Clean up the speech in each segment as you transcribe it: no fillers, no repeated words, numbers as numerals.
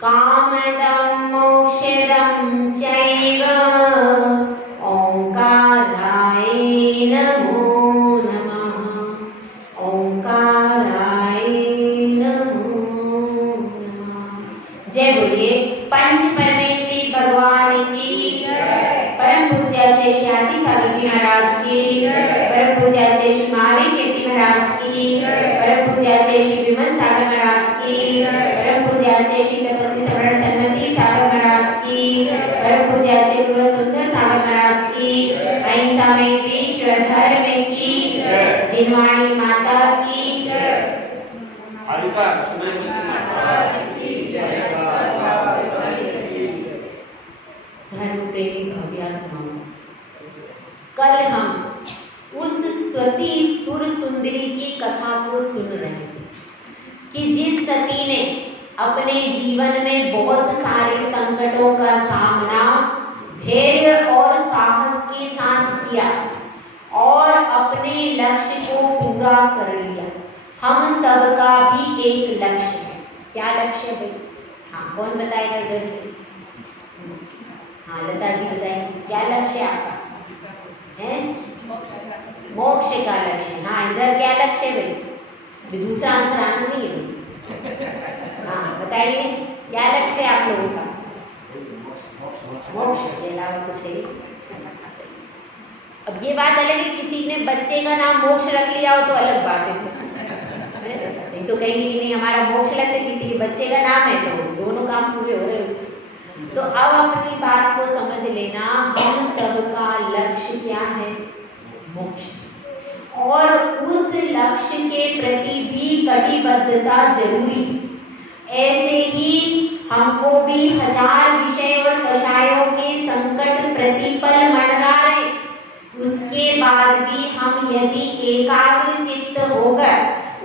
कामदं मोक्षदं चैव ओंकाराय नमो नमः। ओंकाराय नमो नमः। जय बोलिए पंच परमेश्वरी भगवान की जय। परम पूज्य श्री आदि सागर जी महाराज की जय। परम पूज्य श्री महावीर कीर्ति महाराज की जय। परम पूज्य श्री विमल सागर महाराज की जय। परम पूज्य श्री तपस्वी सवर्ण सन्मति सागर महाराज की जय। परम पूज्य श्री पूर्व सुंदर सागर महाराज की अहिंसा में विश्व धर्म की जय। जिनवाणी माता की जय। हरिका सुरेंद्र माता की जय। धर्म प्रेमी भव्यात्माओं, कल हम उस सती सुर सुंदरी की कथा को सुन रहे थे कि जिस सती ने अपने जीवन में बहुत सारे संकटों का सामना धैर्य और साहस के साथ किया और अपने लक्ष्य को पूरा कर लिया। हम सबका भी एक लक्ष्य है। क्या लक्ष्य है भाई? हाँ, कौन बताएगा इधर से? हाँ, लता जी बताएं, क्या लक्ष्य है आपका? है मोक्ष का लक्ष्य। हाँ, इधर क्या लक्ष्य है भाई? दूसरा आंसर आना नहीं है। हाँ, बताइए क्या लक्ष्य है आप लोगों का? मोक्ष के अलावा कुछ है? अब ये बात अलग है, किसी ने बच्चे का नाम मोक्ष रख लिया हो तो अलग बात है। नहीं तो कहेंगे कि नहीं हमारा मोक्ष लक्ष्य किसी के बच्चे का नाम है, तो दोनों काम पूरे हो रहे उससे। तो अब अपनी बात को समझ लेना, हम सबका लक्ष्य क्या है? मोक्ष। और उस लक्ष्य के प्रति भी कटिबद्धता जरूरी। ऐसे ही हमको भी हजार विषय और कषायों के संकट प्रतिपल मंडराए, उसके बाद भी हम यदि एकाग्र चित्त होकर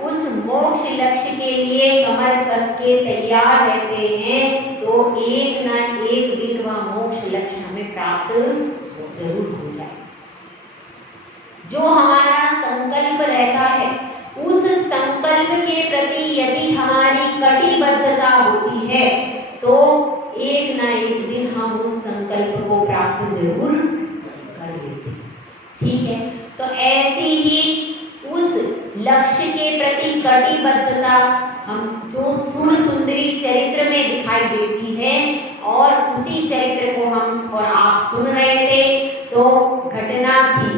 उस मोक्ष लक्ष्य के लिए कमर कस के तैयार रहते हैं तो एक न एक दिन वह मोक्ष लक्ष्य हमें प्राप्त जरूर हो जाए। जो हमारा संकल्प रहता है, उस संकल्प के प्रति यदि हमारी कटिबद्धता होती है तो एक न एक दिन हम उस संकल्प को प्राप्त जरूर कर लेते हैं। ठीक है, तो ऐसी ही उस लक्ष्य के प्रति कटिबद्धता हम जो सुर सुंदरी चरित्र में दिखाई देती है और उसी चरित्र को हम और आप सुन रहे थे। तो घटना थी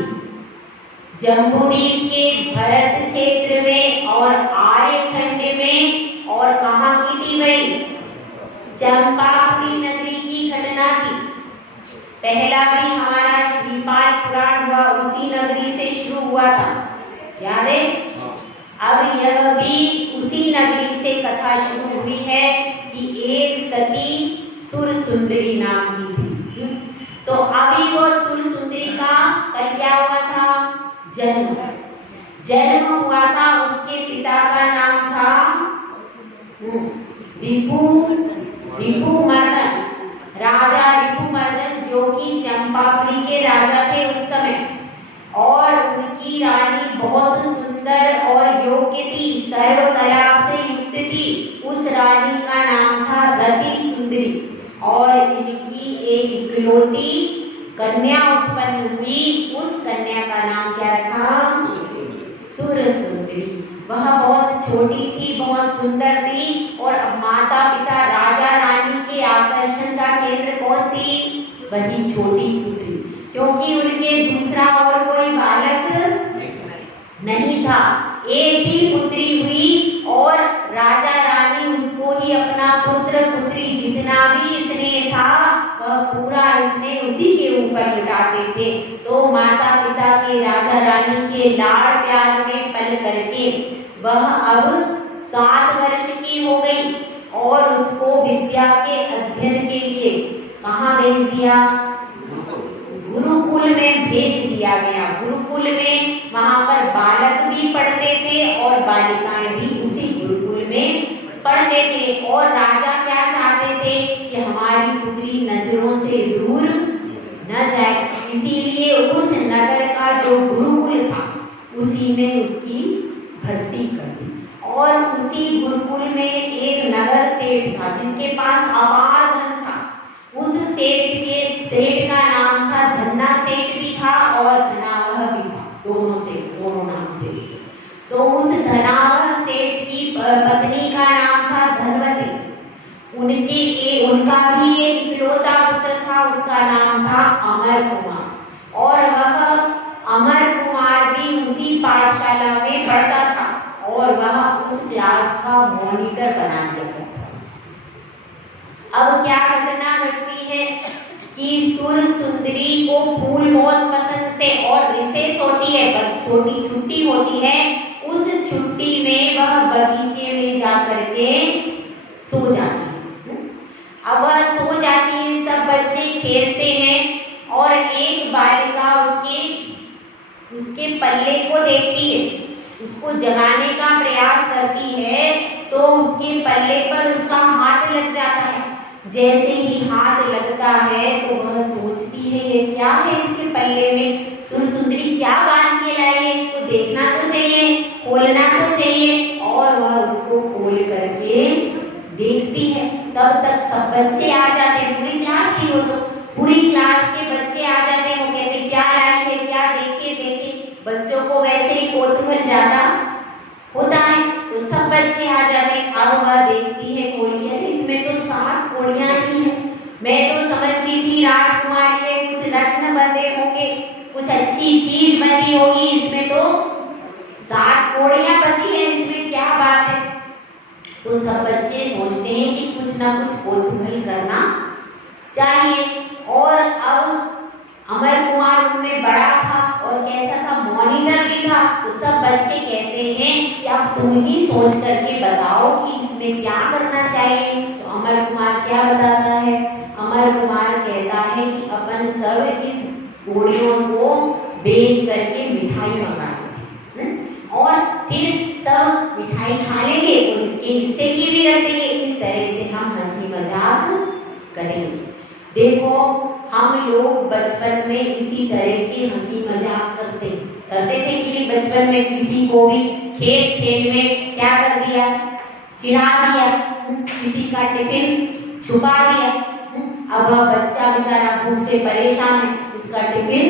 जम्बूद्वीप के भरत क्षेत्र में और आर्यखंड में, और कहाँ की थी भाई? चंपापुरी नगरी की घटना थी। पहला भी हमारा श्रीपाल पुराण हुआ उसी नगरी से शुरू हुआ था, याद है? अब यह भी उसी नगरी से कथा शुरू हुई है कि एक सती सुर सुंदरी नाम की थी। तो अभी वो सुर सुंदरी का कल क्या हुआ था? जन्म हुआ था। उसके पिता का नाम था रिपुमर्दन, राजा रिपुमर्दन, जो कि चंपापुरी के राजा थे उस समय। और उनकी रानी बहुत सुंदर और योग्य थी, सर्व कला से युक्त थी। उस रानी का नाम था रति सुंदरी और इनकी एक इकलौती कन्या उत्पन्न हुई। उस कन्या का नाम क्या रखा? सुर सुंदरी। वह बहुत छोटी थी, बहुत सुंदर थी और माता पिता राजा रानी के आकर्षण का केंद्र कौन थी? वही छोटी पुत्री, क्योंकि उनके दूसरा और कोई बालक नहीं था। एक ही पुत्री हुई और राजा रानी उसको ही अपना पुत्र पुत्री जितना भी स्नेह था वह पूरा स्नेह उसी के ऊपर लुटाते थे। तो माता पिता के राजा रानी के लाड़ प्यार में पल करके वह अब 7 वर्ष की हो गई और उसको विद्या के अध्ययन के लिए कहाँ भेज दिया? गुरुकुल में भेज दिया गया। गुरुकुल में वहां पर बालक भी पढ़ते थे और बालिकाएं भी उसी गुरुकुल में पढ़ते थे। और राजा क्या चाहते थे कि हमारी पुत्री नजरों से दूर न जाए, इसीलिए उस नगर का जो गुरुकुल था उसी में उसकी भर्ती कर दी। और उसी गुरुकुल में एक नगर सेठ था जिसके पास अपार धन था। उस सेठ का नाम था धन्ना सेठ भी था और धनावह भी था, दोनों नाम थे उसके। तो उस धनावह सेठ की पत्नी का नाम था धनवती। उनका भी एक इकलौता पुत्र था, उसका नाम था अमर कुमार। और वह अमर कुमार भी उसी पाठशाला में पढ़ता था और वह उस क्लास का मॉनिटर बना दिया गया था। अब क्या घटना घटती है कि सुर सुंदरी को फूल बहुत पसंद थे और रिसेस होती है, छोटी छुट्टी होती है, उस छुट्टी में वह बगीचे में जाकर के सो जाती है। अब वह सो जाती है, सब बच्चे खेलते हैं और एक बालिका उसके पल्ले को देखती है, उसको जगाने का प्रयास करती है तो उसके पल्ले पर उसका हाथ लग जाता है। जैसे ही हाथ लगता है तो वह सोचती है ये क्या है इसके पल्ले में, सुंदरी क्या बांध के लाई है, इसको देखना तो चाहिए, खोलना तो चाहिए। और वह उसको खोल करके देखती है। तब तक सब बच्चे आ जाते हैं, पूरी क्लास थी वो, तो पूरी क्लास के बच्चे आ जाते हैं। वो कहते क्या लाई है, क्या देखे। बच्चों को वैसे ही कौतूहल ज्यादा होता है तो सब बच्चे आ जाते हैं। अब वह देखती है खोल के, अरे इसमें तो 7 कोड़ियां ही है। मैं तो समझती थी राजकुमारी में कुछ रत्न बंधे होंगे, कुछ अच्छी चीज बंधी होगी, इसमें तो 7 कोड़ियां बंधी है, इसमें क्या बात है। तो सब बच्चे सोचते हैं कि कुछ ना कुछ कौतूहल करना चाहिए। और अब अमर कुमार उनमें बड़ा था और कैसा था, मॉनिटर भी था। तो सब बच्चे कहते हैं कि अब तुम ही सोच करके बताओ कि इसमें क्या करना चाहिए। तो अमर कुमार क्या बताता है, अमर कुमार कहता है कि अपन सब इस कोड़ियों को बेच करके मिठाई मंगा लेंगे और फिर सब मिठाई खा लेंगे और इसके हिस्से की भी रख देंगे। इस तरह से हम हंसी मजाक करेंगे। देखो हम लोग बचपन में इसी तरह के हंसी मजाक करते थे कि बचपन में किसी को भी खेल में क्या कर दिया, चिढ़ा दिया, किसी का टिफिन छुपा दिया। अब वह बच्चा बेचारा भूख से परेशान है, उसका टिफिन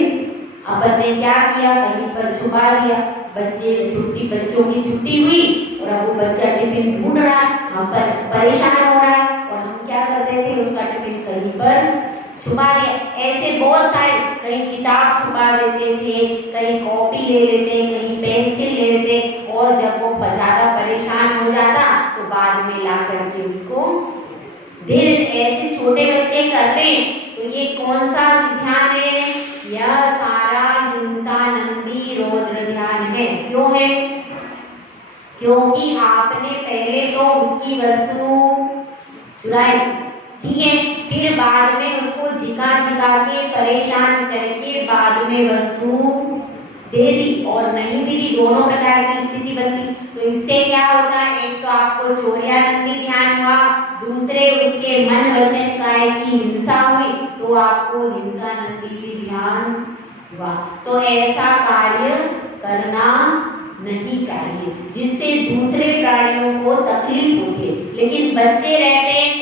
अपन ने क्या किया, कहीं पर छुपा दिया। बच्चों की छुट्टी हुई और अब वो बच्चा टिफिन ढूंढ रहा है, हम पर परेशान हो रहा है और हम क्या करते थे, उसका टिफिन कहीं पर छुपा दिया। ऐसे बहुत सारे, कहीं किताब छुपा देते थे, कहीं कॉपी ले लेते, कहीं पेंसिल ले लेते और जब वो ज्यादा परेशान हो जाता तो बाद में ला करके उसको दे देते। ऐसे छोटे बच्चे करते हैं। तो ये कौन सा ध्यान है, यह सारा हिंसा नंदी रौद्र ध्यान है। क्यों है, क्योंकि आपने पहले तो उसकी वस्तु चुराई, ठीक है, फिर बाद में उसको झिका के परेशान करके बाद में वस्तु दे दी और नहीं भी दी, दोनों प्रकार की स्थिति बनती। तो इससे क्या होता है, एक तो आपको चौर्यानंदी ध्यान हुआ, दूसरे उसके मन वचन काय की हिंसा हुई तो आपको हिंसा नंदी भी ध्यान हुआ। तो ऐसा कार्य करना नहीं चाहिए जिससे दूसरे प्राणियों को तकलीफ होती है। लेकिन बच्चे रहते हैं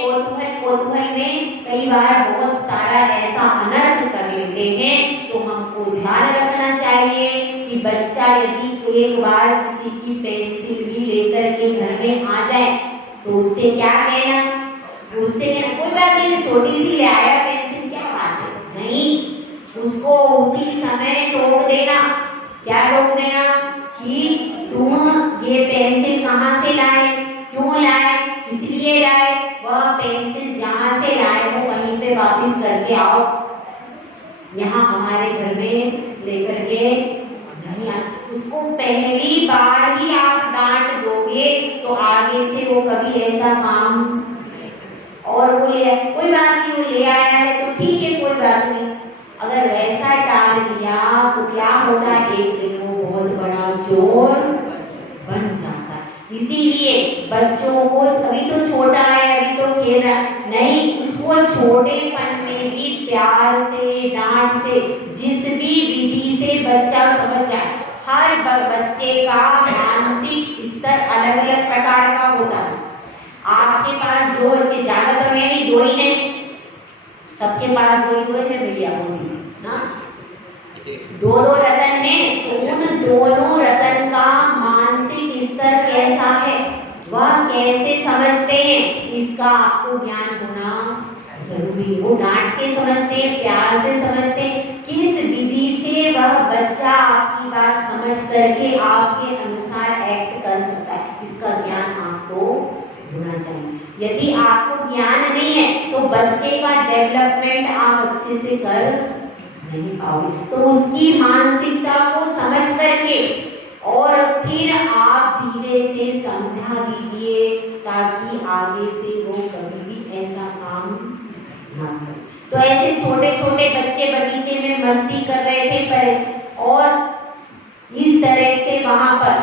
कौतूहल में कई बार बहुत सारा ऐसा अनर्थ कर लेते हैं। तो हमको ध्यान रखना चाहिए कि बच्चा यदि एक बार किसी की पेंसिल भी लेकर के घर में आ जाए तो उससे क्या कहना, उससे कहना कोई बात नहीं, छोटी सी ले आया पेंसिल, क्या बात है, नहीं, उसको उसी समय टोक देना। क्या टोक देना कि तुम ये पेंसिल कहाँ से लाए, क्यों लाए, किस लिए लाए, वह पेंसिल जहाँ से लाए हो वहीं पे वापस करके आओ, यहाँ हमारे घर में लेकर के नहीं आ। उसको पहली बार ही आप डांट दोगे तो आगे से वो कभी ऐसा काम, और वो ले कोई बात नहीं, वो ले आया है तो ठीक है कोई बात नहीं। अगर वैसा टाल दिया तो क्या होता है, एक दिन वो बहुत बड़ा चोर बन जाता है। इसीलिए बच्चों को, अभी तो छोटा है, अभी तो खेल रहा नहीं, उसको छोटेपन में भी प्यार से, डांट से, जिस भी विधि से बच्चा समझ जाए। हर बच्चे का मानसिक स्तर अलग अलग प्रकार का होता है। आपके पास जो बच्चे ज्यादा तो है नहीं, 2 ही हैं, सबके पास 2 ही है भैया, बोलिए ना, 2 रतन है, तो उन दोनों रतन का मानसिक स्तर कैसा है, वह कैसे समझते हैं, इसका आपको ज्ञान होना जरूरी है। वो डांट के समझते हैं, प्यार से समझते हैं, किस विधि से वह बच्चा आपकी बात समझ करके आपके अनुसार एक्ट कर सकता है, इसका ज्ञान आपको होना चाहिए। यदि आपको ज्ञान नहीं है तो बच्चे का डेवलपमेंट आप अच्छे से कर नहीं पाओगे। तो उसकी मानसिकता को समझ करके और फिर आप धीरे से समझा दीजिए, ताकि आगे से वो कभी भी ऐसा काम ना करे। तो ऐसे छोटे छोटे बच्चे बगीचे में मस्ती कर रहे थे पर, और इस तरह से वहां पर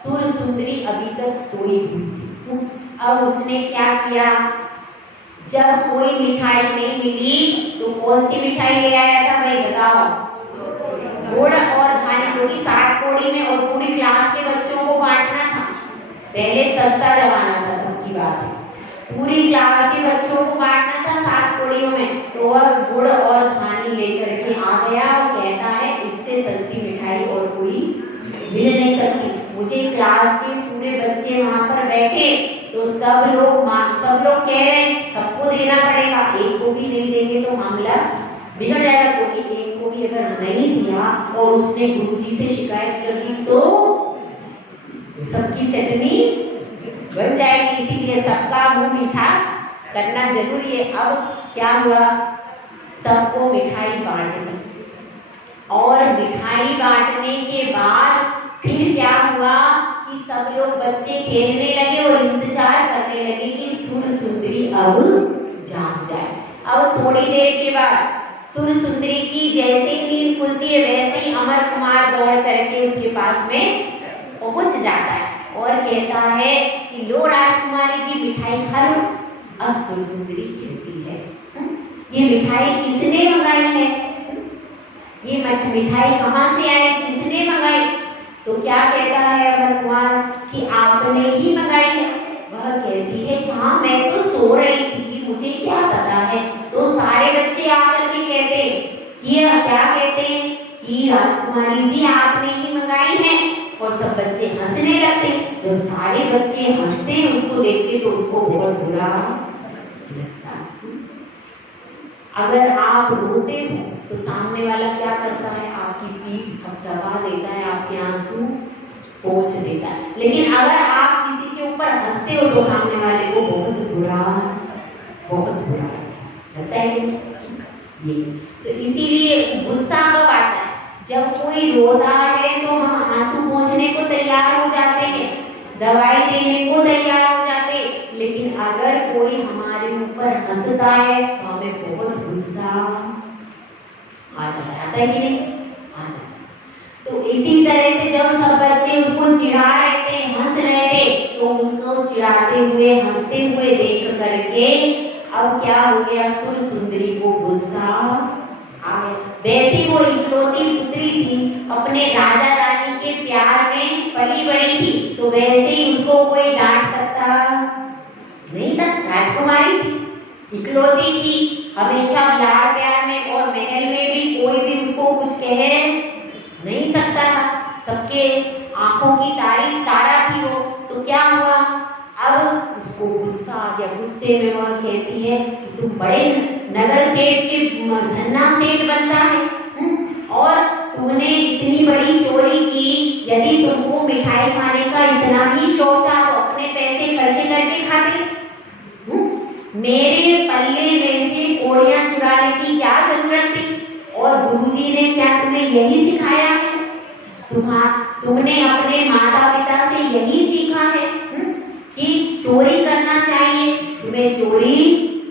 सुर सुंदरी अभी तक सोई हुई थी। अब उसने क्या किया, जब कोई मिठाई नहीं मिली तो कौन सी मिठाई ले आया था भाई, बताओ, गुड़ और धानी, क्योंकि 60 कौड़ी में और पूरी क्लास के बच्चों को बांटना था। पहले सस्ता जमाना था, तब की बात है, पूरी क्लास के बच्चों को बांटना था 60 कौड़ियों में। तो वह गुड़ और धानी लेकर के आ गया और कहता है इससे सस्ती मिठाई और कोई मिल नहीं सकती। मुझे क्लास के पूरे बच्चे वहां पर बैठे तो सब लोग कह रहे हैं सबको देना पड़ेगा, एक को भी नहीं देंगे तो मामला बिगड़ जाएगा, क्योंकि एक को भी अगर नहीं दिया और उसने गुरुजी से शिकायत कर दी तो सबकी चटनी बन जाएगी। इसीलिए सबका मुंह मीठा करना जरूरी है। अब क्या हुआ, सबको मिठाई बांट दी, और मिठाई बांटने के बाद फिर क्या हुआ कि सब लोग बच्चे खेलने लगे और इंतजार करने लगे कि सुर सुंदरी अब जाग जाए। अब थोड़ी देर के बाद सुर सुंदरी की जैसे ही नींद खुलती है, वैसे ही अमर कुमार दौड़ करके उसके पास में पहुंच जाता है और कहता है कि लो राजकुमारी जी मिठाई खा लो। अब सुर सुंदरी कहती है ये मिठाई किसने मंगाई है, ये मिठाई कहाँ से आई, किसने मंगाई। तो क्या कहता है अमर कुमार कि आपने ही मंगाई है। वह कहती है कि हाँ मैं तो सो रही थी, मुझे क्या पता है। तो सारे बच्चे आकर के कहते कि क्या कहते हैं कि राजकुमारी जी आपने ही मंगाई है, और सब बच्चे हंसने लगते। जब सारे बच्चे हंसते उसको देखते तो उसको बहुत बुरा लगता। अगर आप रोते हो तो सामने वाला क्या करता है, आपकी पीठ दबा देता है, आपके आंसू पोंछ देता है। लेकिन अगर आप किसी के ऊपर हंसते हो तो सामने वाले को बहुत बुरा लगता है। ये तो इसीलिए गुस्सा कब आता है, जब कोई रोता है तो हम आंसू पोंछने को तैयार हो जाते हैं, दवाई देने को तैयार हो जाते हैं। लेकिन अगर कोई हमारे ऊपर हंसता है तो हमें बहुत गुस्सा आ जाता है, आता है कि नहीं, आ जाता है। तो इसी तरह से जब सब बच्चे उसको चिढ़ा रहे थे, हंस रहे थे, तो उनको चिढ़ाते हुए हंसते हुए देख करके अब क्या हो गया, सुर सुंदरी को गुस्सा आ गया। वैसी वो इकलौती पुत्री थी, अपने राजा रानी के प्यार में पली बड़ी थी, तो वैसे ही उसको कोई डांट सकता नहीं था। राजकुमारी थी, इकलौती थी, हमेशा लाड़ प्यार में, और महल में भी कोई भी उसको कुछ कह नहीं सकता था, सबके आंखों की तारा थी वो। तो क्या हुआ, अब उसको गुस्सा आ गया। गुस्से में वह कहती है कि तुम बड़े नगर सेठ के धन्ना सेठ बनता है, और तुमने इतनी बड़ी चोरी की। यदि तुमको मिठाई खाने का इतना ही शौक था तो अपने पैसे खर्चे करके खाते। मेरे पल्ले में से कौड़ियां चुराने की क्या जरूरत थी, और गुरुजी ने क्या तुम्हें यही सिखाया है, तुमने अपने माता पिता से यही सीखा है कि चोरी करना चाहिए, तुम्हें चोरी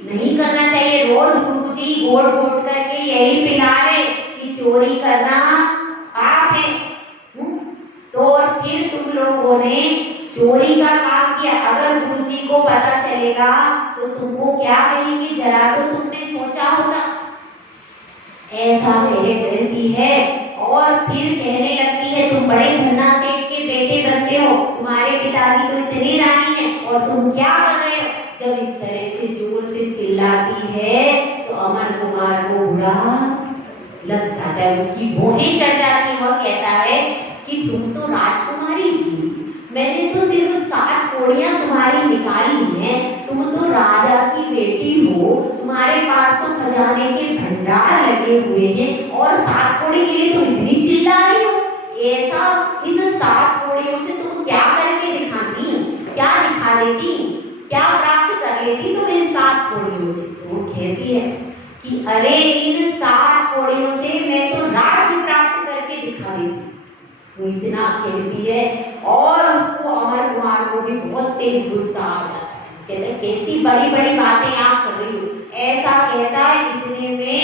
नहीं करना चाहिए। रोज गुरुजी घोट घोट करके यही पिला रहे कि चोरी करना पाप है। तो फिर तुम लोगों ने चोरी का काम किया। अगर गुरुजी को पता चलेगा तो तुमको क्या कहेंगे, जरा तो तुमने सोचा होगा। ऐसा कहती है और फिर कहने लगती है तुम बड़े धन्ना सेठ के बेटे बनते हो, तुम्हारे पिताजी तो इतने रानी है और तुम क्या कर रहे हो। जब इस तरह से जोर से चिल्लाती है तो अमर कुमार को बुरा लग जाता है, उसकी भौहें चढ़ जाती है। वह कहता है कि तुम तो राजकुमारी थी, मैंने तो सिर्फ 7 कौड़ियां तुम्हारी निकाल ली हैं, तुम तो राजा की बेटी हो, तुम्हारे पास तो खजाने के भंडार लगे हुए हैं और 7 कौड़ी के लिए तुम इतनी चिल्ला रही हो। ऐसा इस 7 कौड़ियों से तुम क्या करके दिखाती, क्या दिखा देती, क्या प्राप्त कर लेती तुम इन 7 कौड़ियों से? तो वो कहती है कि अरे इन 7 कौड़ियों से मैं तो राज्य प्राप्त करके दिखा देती। वो इतना कहती है और उसको अमर कुमार को भी बहुत तेज गुस्सा आ जाता है। कहता है कैसी बड़ी बड़ी बातें आप कर रही हो, ऐसा कहता है। इतने में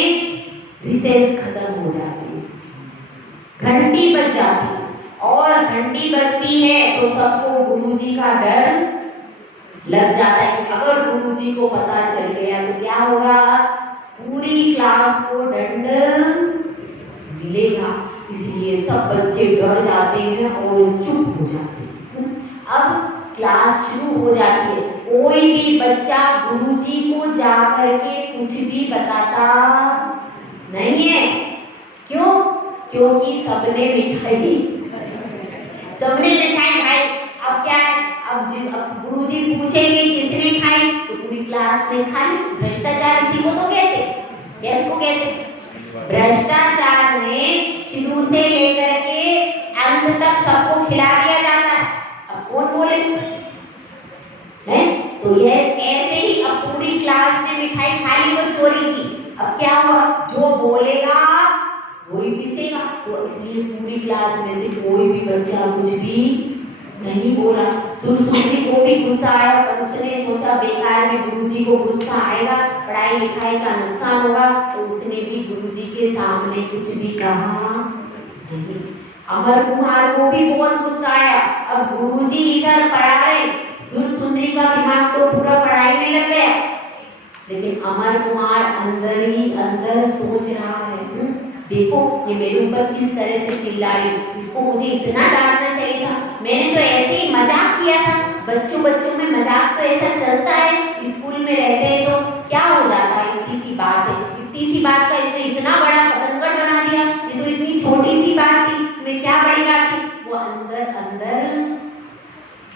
रिसेस खत्म हो जाती है, घंटी बज जाती है और घंटी बजती है तो सबको गुरुजी का डर लग जाता है कि अगर गुरुजी को पता चल गया तो क्या होगा, पूरी क्लास को दंड मिलेगा। इसलिए सब बच्चे डर जाते हैं और चुप हो जाते हैं। अब क्लास शुरू हो जाती है, कोई भी बच्चा गुरुजी को जाकर के कुछ भी बताता नहीं है। क्यों? क्योंकि सबने मिठाई खाई। अब क्या है, अब गुरुजी पूछेंगे किसने खाई तो पूरी क्लास ने खाई। भ्रष्टाचार इसी को तो कहते, किसको कहते? भ्रष्टाचार में शुरू से लेकर के अंत तक सबको खिला दिया जाता है। अब कौन बोले है? तो यह ऐसे ही अब पूरी क्लास ने मिठाई खा ली, वो चोरी की। अब क्या हुआ, जो बोलेगा वही पिसेगा। तो इसलिए पूरी क्लास में से कोई भी बच्चा कुछ भी नहीं बोला। सुरसुंदी को भी गुस्सा आया, पर उसने सोचा बेकार में गुरुजी को गुस्सा आएगा, पढ़ाई लिखाई का नुकसान होगा, तो उसने भी गुरुजी के सामने कुछ भी कहा नहीं। अमर कुमार को भी बहुत गुस्सा आया। अब गुरुजी इधर पढ़ा रहे, सुरसुंदरी का दिमाग तो पूरा पढ़ाई में लग गया, लेकिन अमर कुमार अंदर ही अंदर सोच रहा है देखो ये मेरे ऊपर किस तरह से चिल्ला रही, इसको मुझे इतना डांटना चाहिए था, मैंने तो ऐसे ही मजाक किया था। बच्चों में मजाक तो ऐसा चलता है, स्कूल में रहते हैं तो क्या हो जाता है, इतनी सी बात है, इतनी सी बात का इसने इतना बड़ा पतंगड़ बना दिया, ये तो इतनी छोटी सी बात थी, इसमें क्या बड़ी बात थी। वो अंदर अंदर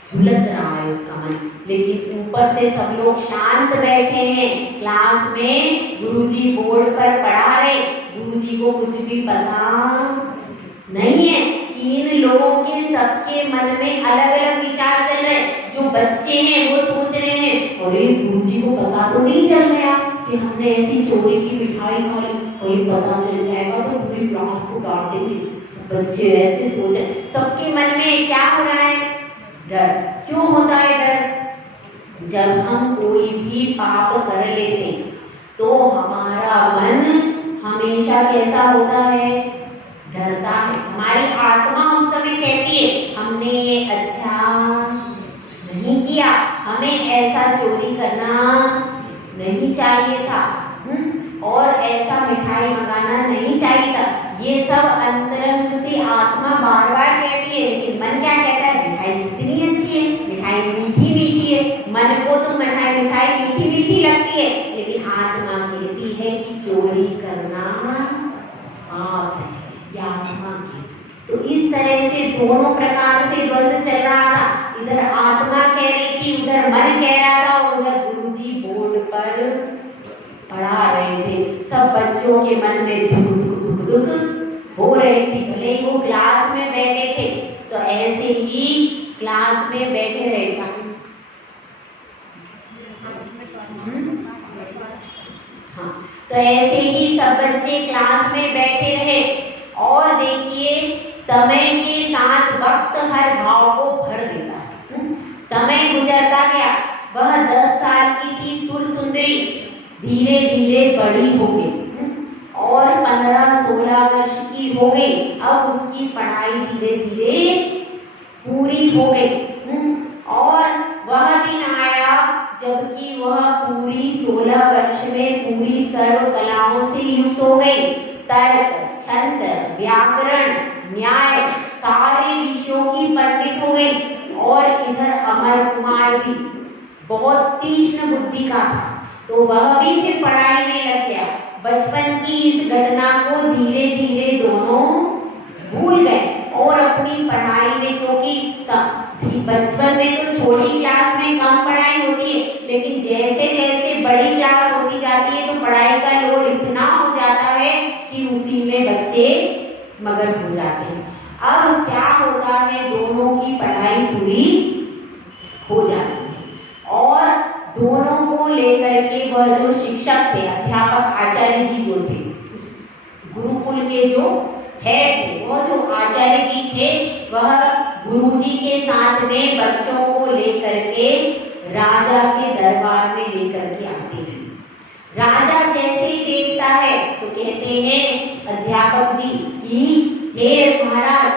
झुलस रहा है उसका मन, लेकिन ऊपर से सब लोग शांत बैठे हैं क्लास में। गुरुजी बोर्ड पर पढ़ा रहे, गुरुजी को कुछ भी पता नहीं है कि इन लोगों के सबके मन में अलग अलग विचार चल रहे हैं। जो बच्चे हैं वो सोच रहे हैं अरे गुरुजी को पता तो नहीं चल गया कि हमने ऐसी चोरी की मिठाई खा ली, कहीं पता चल जाएगा तो पूरी क्लास को डांटेंगे। बच्चे ऐसे सोच रहे, सबके मन में क्या हो रहा है, डर। क्यों होता है डर? जब हम कोई भी पाप कर लेते तो हमारा मन हमेशा कैसा होता है, डरता है। हमारी आत्मा उस समय कहती है हमने ये अच्छा नहीं किया, हमें ऐसा चोरी करना नहीं चाहिए था, और ऐसा मिठाई मंगाना नहीं चाहिए था। ये सब अंतरंग से आत्मा बार बार कहती है, लेकिन मन क्या कहता है, मिठाई कितनी अच्छी है, मिठाई मीठी मीठी है। मन को तो मिठाई मीठी मीठी लगती है, लेकिन आत्मा कहती है कि चोरी करना पाप है, ये आत्मा की। तो इस तरह से दोनों प्रकार से द्वंद्व चल रहा था, इधर आत्मा कह रही थी, उधर मन कह रहा था, और उधर गुरुजी बोर्ड पर पढ़ा रहे थे। सब बच्चों के मन में धुक धुक धुक धुक हो रही थी। भले ही वो क्लास में बैठे थे तो ऐसे ही क्लास में बैठे रहे थे। हाँ, तो ऐसे ही सब बच्चे क्लास में बैठे रहे और देखिए समय के साथ वक्त हर घाव को भर देता है। समय गुजरता गया, वह 10 साल की थी सुरसुंदरी, धीरे धीरे बड़ी हो गई और 15-16 वर्ष की हो गई। अब उसकी पढ़ाई धीरे धीरे पूरी हो गई और वह दिन आया जबकि वह पूरी 16 वर्ष में पूरी सर्व कलाओं से युक्त हो गई। तर्क, छंद, व्याकरण, न्याय सारे विषयों की पंडित हो गई। और इधर अमर कुमार भी बहुत तीक्ष्ण बुद्धि का था, तो वह भी फिर पढ़ाई में लग गया। बचपन की इस घटना को धीरे धीरे दोनों भूल गए और अपनी पढ़ाई में, क्योंकि बचपन में तो छोटी क्लास में कम पढ़ाई होती है, लेकिन जैसे जैसे बड़ी क्लास होती जाती है तो पढ़ाई का लोड इतना हो जाता है कि उसी में बच्चे मगन हो जाते हैं। अब क्या होता है, दोनों की पढ़ाई पूरी हो जाती है और दोनों को लेकर के वह जो शिक्षक थे, अध्यापक आचार्य जी जो थे, उस गुरुकुल के जो हेड थे, वह जो आचार्य जी थे, वह गुरुजी के साथ में बच्चों को लेकर के राजा के दरबार में लेकर के आते हैं। राजा जैसे ही देखता है तो कहते हैं अध्यापक जी कि हे महाराज,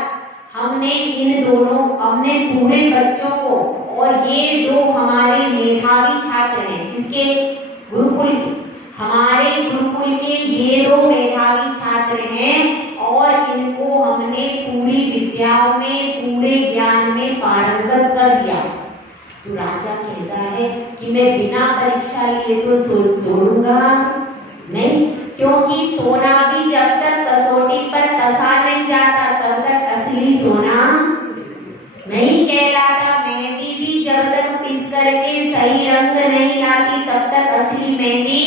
हमने पूरे बच्चों को, और ये दो हमारे मेधावी छात्र हैं, इसके गुरुकुल के, हमारे गुरुकुल के ये दो मेधावी छात्र हैं और इनको हमने पूरी विद्याओं में, पूरे ज्ञान में पारंगत कर दिया। तो राजा कहता है कि मैं बिना परीक्षा लिए तो छोड़ूंगा नहीं, क्योंकि सोना भी जब तक कसौटी पर कसा नहीं जाता तब तक असली सोना नहीं कहलाता। मेहंदी भी जब तक पिस करके सही रंग नहीं लाती तब तक असली मेहंदी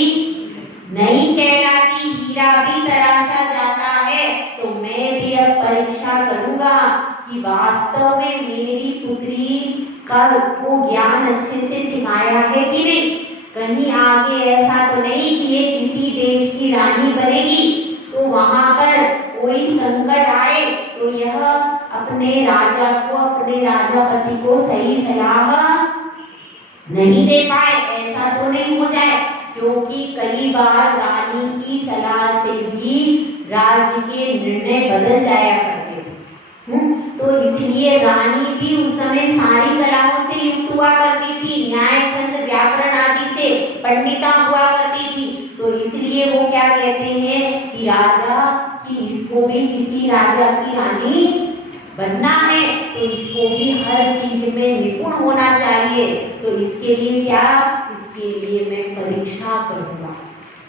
नहीं कहलाती। हीरा भी तराशा जाता है। तो मैं भी अब परीक्षा करूंगा कि वास्तव में मेरी पुत्री को ज्ञान अच्छे से सिखाया है कि नहीं। कहीं आगे ऐसा तो नहीं कि ये किसी देश की रानी बनेगी तो वहां पर कोई संकट आए तो यह अपने राजा को, अपने राजापति को सही सलाह नहीं दे पाए, ऐसा तो नहीं हो जाए। क्योंकि कई बार रानी की सलाह से भी राज्य के निर्णय बदल जाया करते थे। तो इसलिए रानी भी उस समय सारी कलाओं से युक्त हुआ करती थी, न्याय, छंद, व्याकरण आदि से पंडिता हुआ करती थी। तो इसलिए वो क्या कहते हैं कि राजा कि इसको भी किसी राजा की रानी बनना है तो इसको भी हर चीज में निपुण होना चाहिए। तो इसके लिए क्या, इसके लिए मैं परीक्षा करूंगा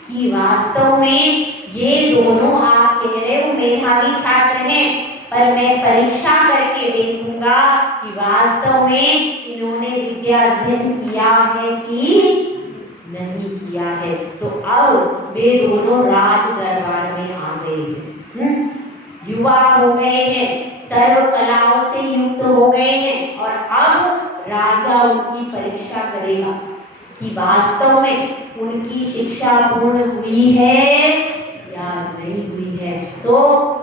कि वास्तव में ये दोनों, आप कह रहे हो मेधावी छात्र हैं, पर मैं परीक्षा करके देखूंगा कि वास्तव में इन्होंने विद्या अध्ययन किया है कि नहीं किया है। तो अब वे दोनों राज दरबार में आ गए हैं, युवा हो गए हैं, सर्व कलाओं से युक्त हो गए हैं और अब राजा उनकी परीक्षा करेगा कि वास्तव में उनकी शिक्षा पूर्ण हुई है या नहीं हुई है। तो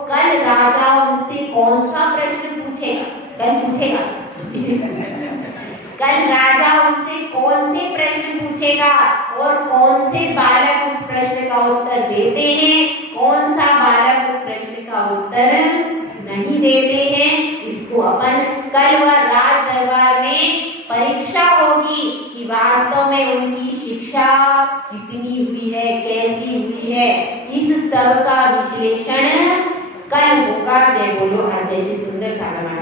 कल राजा उनसे कौन सा प्रश्न पूछेगा, कल पूछेगा कल राजा उनसे कौन से प्रश्न पूछेगा और कौन से बालक उस प्रश्न का उत्तर देते हैं, कौन सा बालक उस प्रश्न का उत्तर नहीं देते हैं, इसको अपन कल वह राज दरबार में परीक्षा होगी कि वास्तव में उनकी शिक्षा कितनी हुई है, कैसी हुई है। इस सब का विश्लेषण कल होगा। जय बोलो आचार्य श्री सुंदर सागर महाराज।